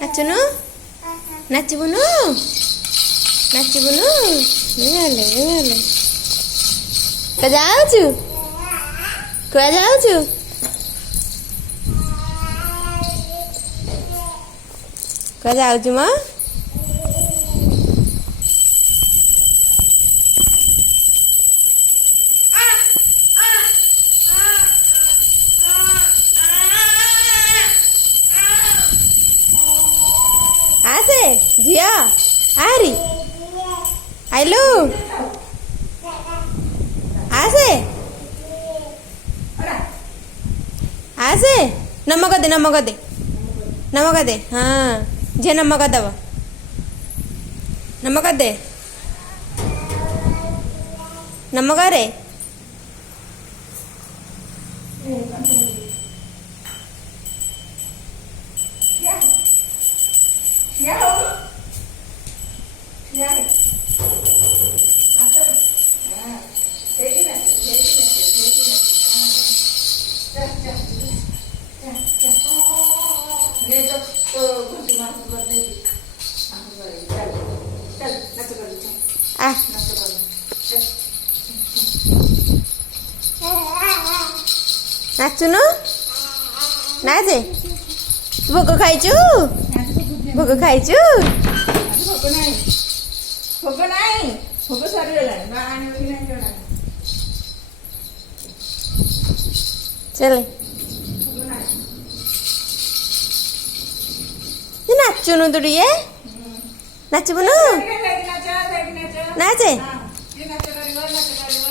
ନାଚୁନୁ ନାଚିବୁନୁ ନାଚିବୁନୁ ଯାଉଛୁ କୁଆ ଯାଉଛୁ କୁଆ ଯାଉଛୁ ମ आसे जिया आरी आइलू आसे आसे नमक दे हाँ जे नमक दब नमक दे नमक रे नाचुनु नाचे भोग खाइचु भोग खाइचु भोग चले नाचुनु तू टे नाचबुनु नाचे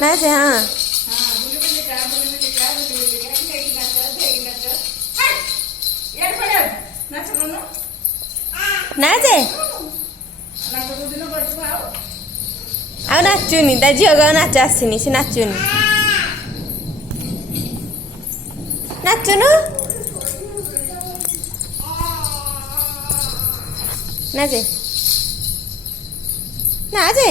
नाचे हाँ नाचे आ नाचुनी ता झील को नाच आसनी से नाचुनी नाचुनु नाचे नाचे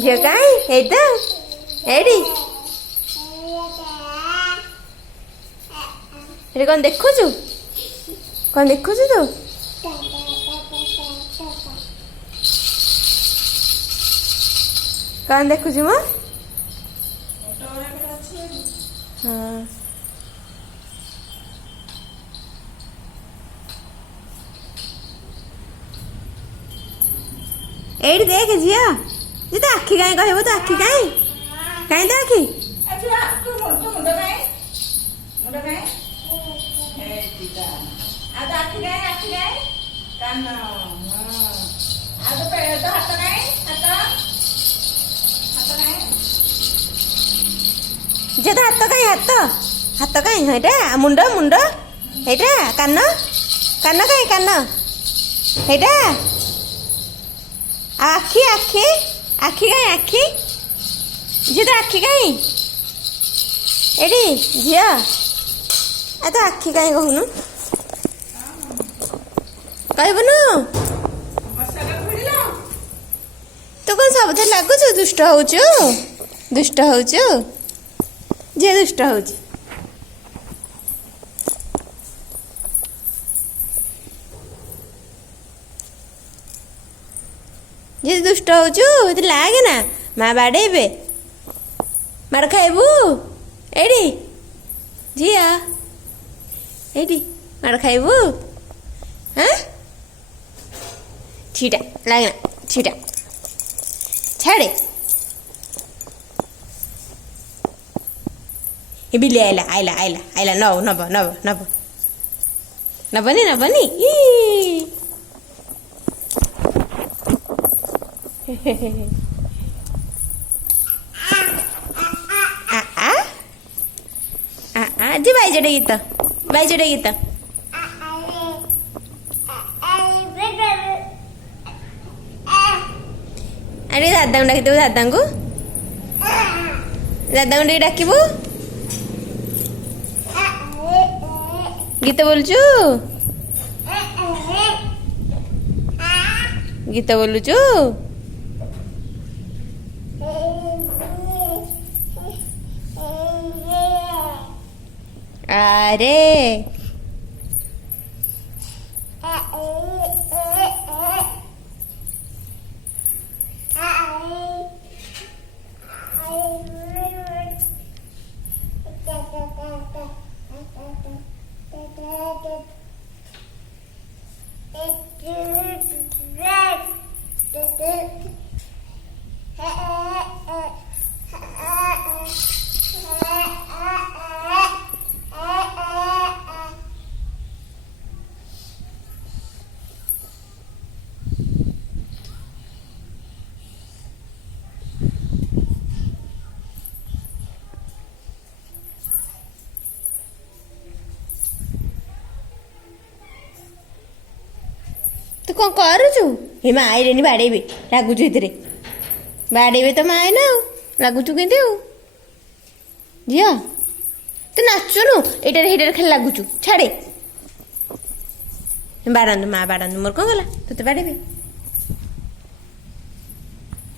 झील कहीं एडी कौन देखुचु तू कौन देखुचु म हाँ एडी देख झिया जी तो आखि कहीं कहबो तो आखि कहीं तो आखि जे तो हाथ कहीं हेटा मुंड हेटा कान कहीं कान हेटा आखि कहीं आखि जी तो आखि कहीं एडी झिया आ तो आखि कहीं कहूनु कहबुनु तू कौन सब लगुच दुष्ट होचु जे दुष्ट होची जे दुष्ट होचु तो लागे ना माँ बाड़ेबे मार खाइबू एडी झिया एडी मार खाइबू हाँ छीटा लागे ना छीटा छाड़े ये बिल्ली आइला नबनी जी बाइजोड़े गीत अरे दादा डाकिदेबू दादा को डाकिबू ଗୀତ ବୋଲୁଛୁ ଗୀତ ବୋଲୁଛୁ ଆରେ ତୁ କଣ କରୁଛୁ? ଏ ମା ଆଇଲେନି ବାଡେଇବେ, ରାଗୁଛୁ ଏଥିରେ ବାଡେଇବେ ତ ମା ଆଇନା ଆଉ ରାଗୁଛୁ କେମିତି ଆଉ ଝିଅ ତୁ ନାଚୁନୁ ଏଇଟାରେ ହେଇଟାରେ ଖାଲି ଲାଗୁଛୁ ଛାଡେ ବାଡ଼ାନ୍ତୁ ମା ବାଡ଼ାନ୍ତୁ ମୋର କଣ ଗଲା ତତେ ବାଡେଇବେ।